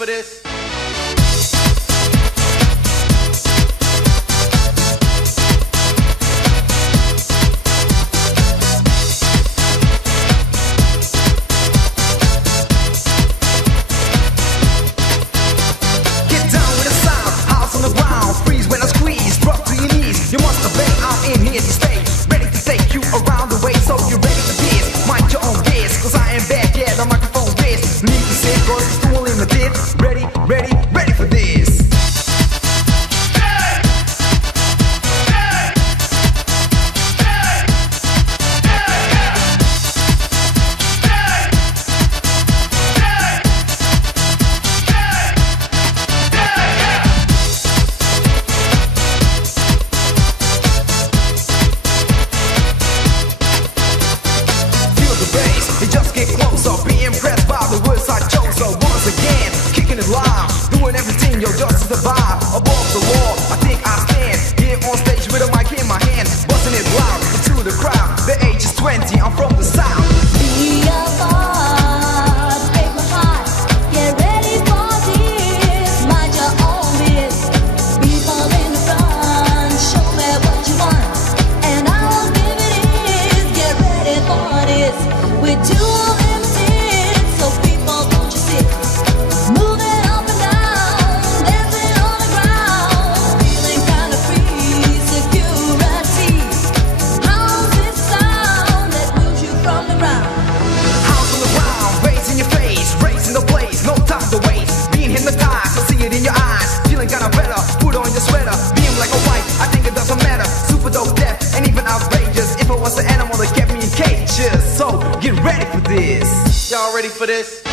for this? You must obey, I'm in here to stay. Ready to take you around the way. So you ready for this? Mind your own biz, cause I am back, yeah, the microphone is. Need to say, cause it's too limited. Ready, ready, ready for this. Be impressed by the words I chose. So once again, kicking it loud, doing everything, yo, just to survive. Above the law, I think I stand here on stage with a mic in my hand, busting it loud to the crowd. The age is 20, I'm from the south. Be a part, break my heart. Get ready for this. Mind your own biz. People in the front, show me what you want, and I will give it is. Get ready for this. We're doing so get ready for this. Y'all ready for this?